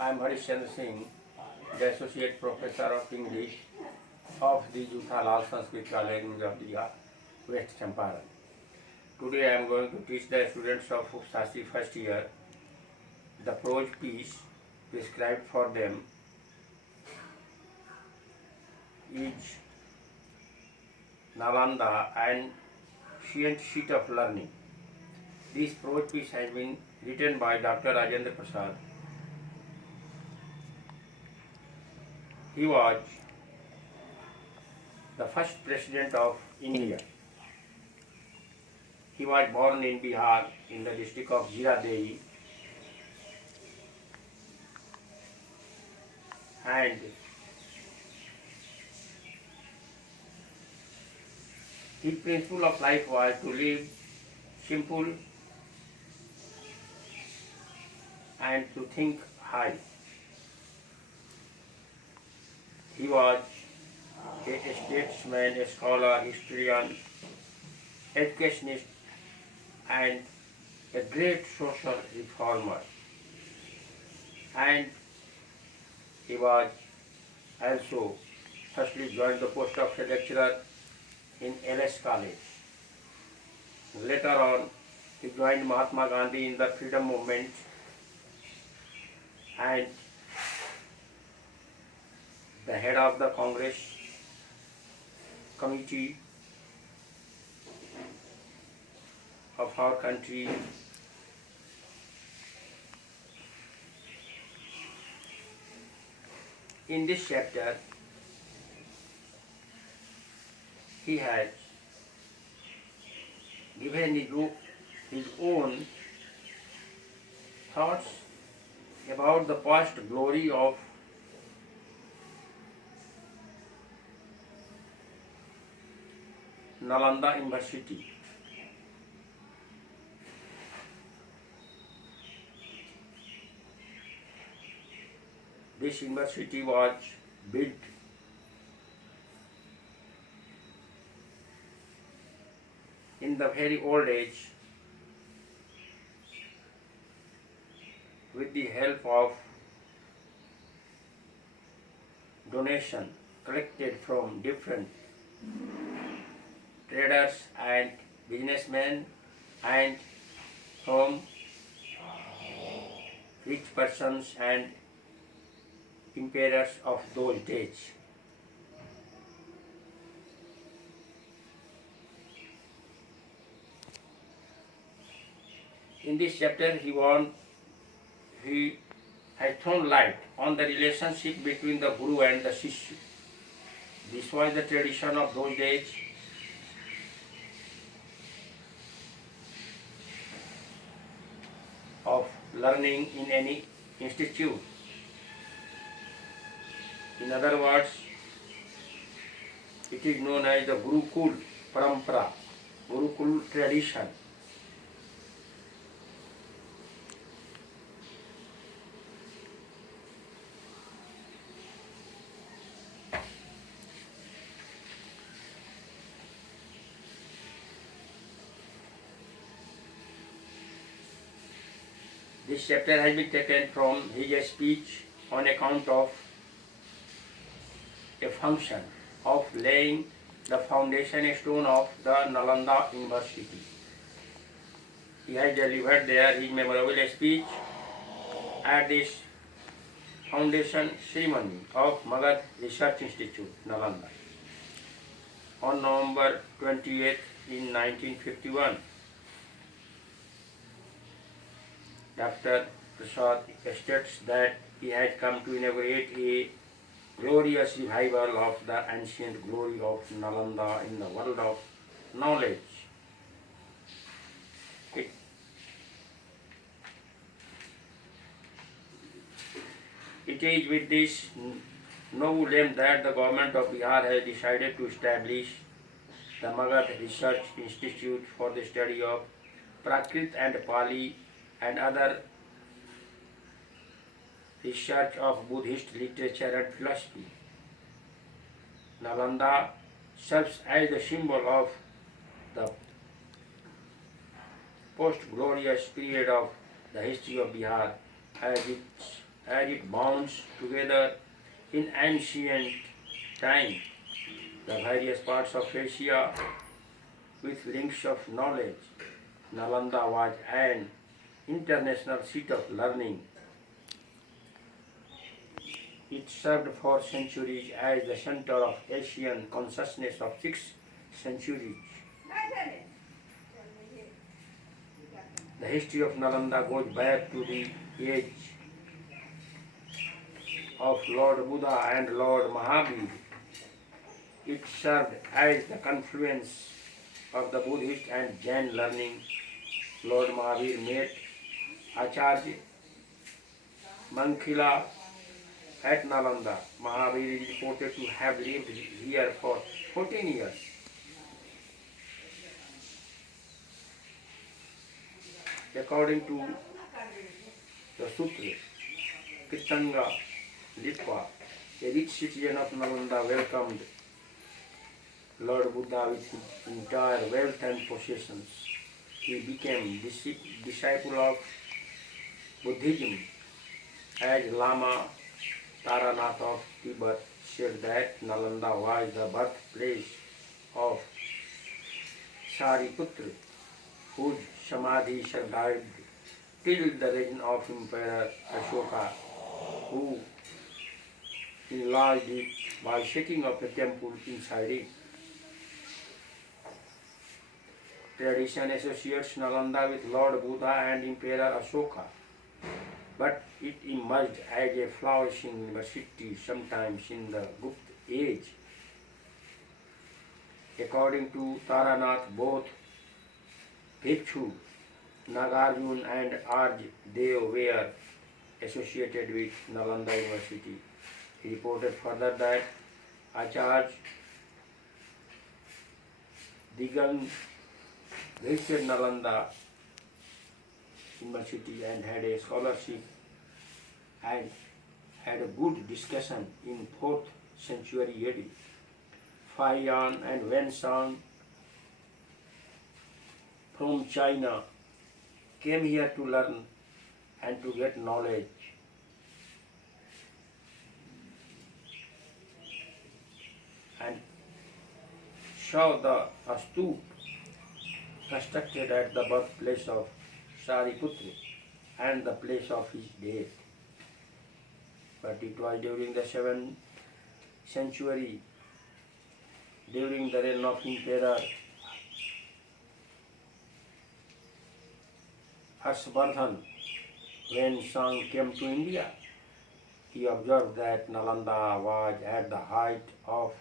I am Harischandra Singh, the Associate Professor of English of the Juthalal Sanskrit College of the West Champaran. Today I am going to teach the students of Upshastri first year the prose piece prescribed for them is Nalanda and Ancient Sheet of Learning. This prose piece has been written by Dr. Rajendra Prasad. He was the first president of India. He was born in Bihar in the district of Jiradei, and his principle of life was to live simple and to think high. He was a statesman, a scholar, historian, educationist, and a great social reformer. And he was also firstly joined the post of a lecturer in LS College. Later on, he joined Mahatma Gandhi in the freedom movement and the head of the Congress committee of our country. In this chapter, he has given his own thoughts about the past glory of Nalanda University. This university was built in the very old age with the help of donation collected from different traders and businessmen and from rich persons and emperors of those days. In this chapter, he has thrown light on the relationship between the Guru and the Shishya. This was the tradition of those days. Of learning in any institute. In other words, it is known as the Gurukul Parampara, Gurukul tradition. This chapter has been taken from his speech on account of a function of laying the foundation stone of the Nalanda University. He has delivered there his memorable speech at this foundation ceremony of Magad Research Institute, Nalanda, on November 28 in 1951. Dr. Prasad states that he had come to inaugurate a glorious revival of the ancient glory of Nalanda in the world of knowledge. It is with this noble aim that the government of Bihar has decided to establish the Magad Research Institute for the study of Prakrit and Pali and other research of Buddhist literature and philosophy. Nalanda serves as the symbol of the post-glorious period of the history of Bihar, as as it bonds together in ancient time the various parts of Asia with links of knowledge. Nalanda was an international seat of learning. It served for centuries as the center of Asian consciousness of 6 centuries. The history of Nalanda goes back to the age of Lord Buddha and Lord Mahavir. It served as the confluence of the Buddhist and Jain learning. Lord Mahavir met Acharya Mankhila at Nalanda. Mahavir is reported to have lived here for 14 years. According to the Sutra, Kitanga Litva, a rich citizen of Nalanda, welcomed Lord Buddha with his entire wealth and possessions. He became disciple of Buddhism as Lama Taranath of Tibet said that Nalanda was the birthplace of Shariputra, whose Samadhi survived till the reign of Emperor Ashoka, who enlarged it by setting up a temple inside it. Tradition associates Nalanda with Lord Buddha and Emperor Ashoka, but it emerged as a flourishing university sometimes in the Gupta age. According to Taranath, both Bhikshu, Nagarjuna and Arj Dev were associated with Nalanda University. He reported further that Acharya Digan visited Nalanda University and had a scholarship and had a good discussion in 4th century AD. Faiyan and Wenshan from China came here to learn and to get knowledge. And saw the stupa constructed at the birthplace of Shariputra and the place of his death. But it was during the 7th century, during the reign of Emperor Harshvardhan, when Singh came to India. He observed that Nalanda was at the height of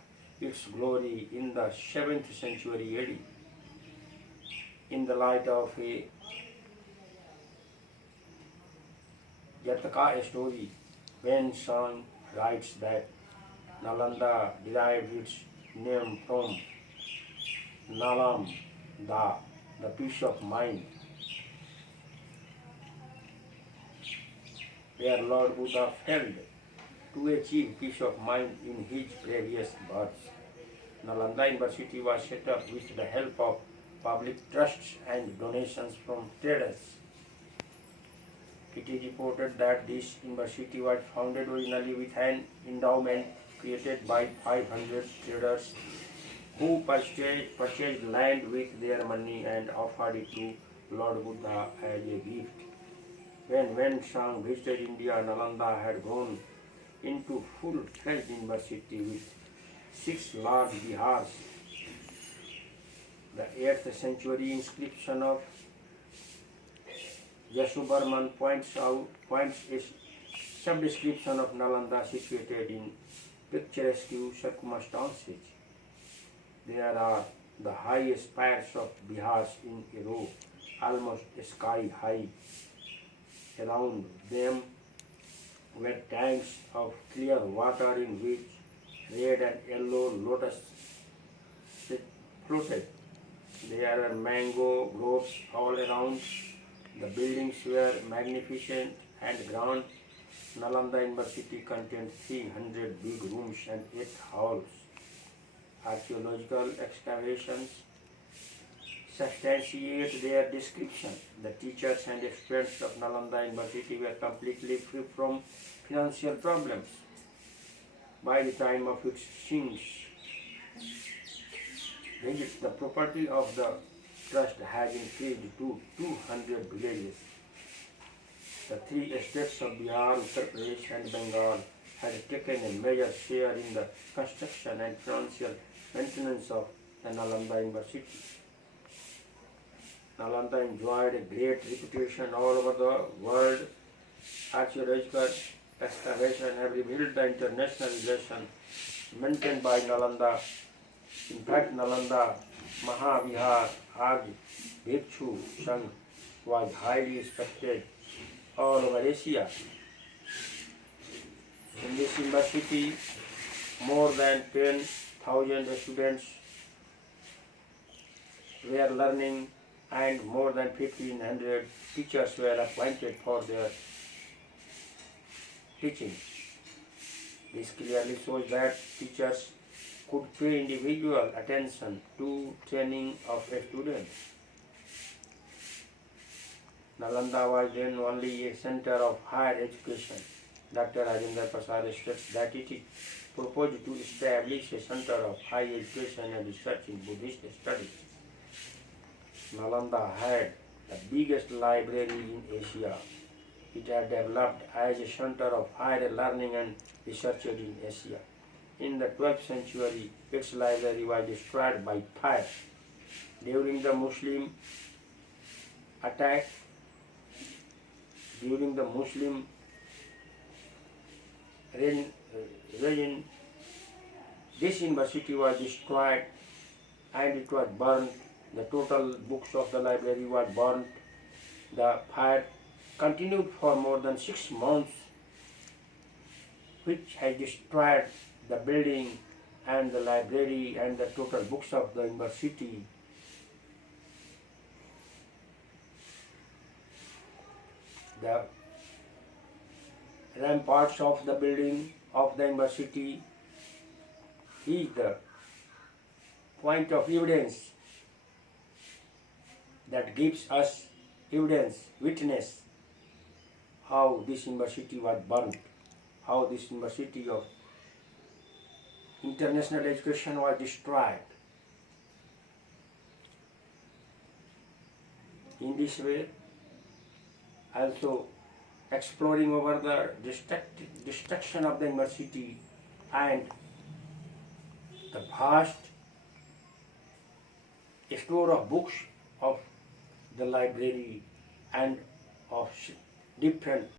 its glory in the 7th century AD. In the light of a Jataka story, when Singh writes that Nalanda derived its name from Nalanda, the peace of mind, where Lord Buddha failed to achieve peace of mind in his previous births. Nalanda University was set up with the help of public trusts and donations from traders. It is reported that this university was founded originally with an endowment created by 500 traders who purchased land with their money and offered it to Lord Buddha as a gift. When Singh visited India, Nalanda had grown into full-fledged university with 6 large vihars. The 8th century inscription of Yasubarman points a sub-description of Nalanda situated in picturesque circumstances. There are the highest spires of vihars in a row, almost sky high. Around them were tanks of clear water in which red and yellow lotus floated. There were mango groves all around. The buildings were magnificent and grand. Nalanda University contained 300 big rooms and 8 halls. Archaeological excavations substantiate their description. The teachers and students of Nalanda University were completely free from financial problems by the time of Singh's visit. The property of the trust has increased to 200 villages. The three states of Bihar, Uttar Pradesh and Bengal had taken a major share in the construction and financial maintenance of the Nalanda University. Nalanda enjoyed a great reputation all over the world. Archaeological excavation have revealed the international relation maintained by Nalanda. In fact, Nalanda Mahavihar Aj Bhikshu Sangh was highly respected all over Asia. In this university, more than 10,000 students were learning and more than 1,500 teachers were appointed for their teaching. This clearly shows that teachers could pay individual attention to training of a student. Nalanda was then only a center of higher education. Dr. Harischandra states that it is proposed to establish a center of higher education and research in Buddhist studies. Nalanda had the biggest library in Asia. It had developed as a center of higher learning and research in Asia. In the 12th century, its library was destroyed by fire. During the Muslim attack, during the Muslim reign, this university was destroyed and it was burned. The total books of the library was burned. The fire continued for more than 6 months, which has destroyed the building and the library and the total books of the university. The ramparts of the building of the university is the point of evidence that gives us evidence, witness how this university was burnt, how this university of international education was destroyed. In this way, also exploring over the destruction of the university and the vast store of books of the library and of different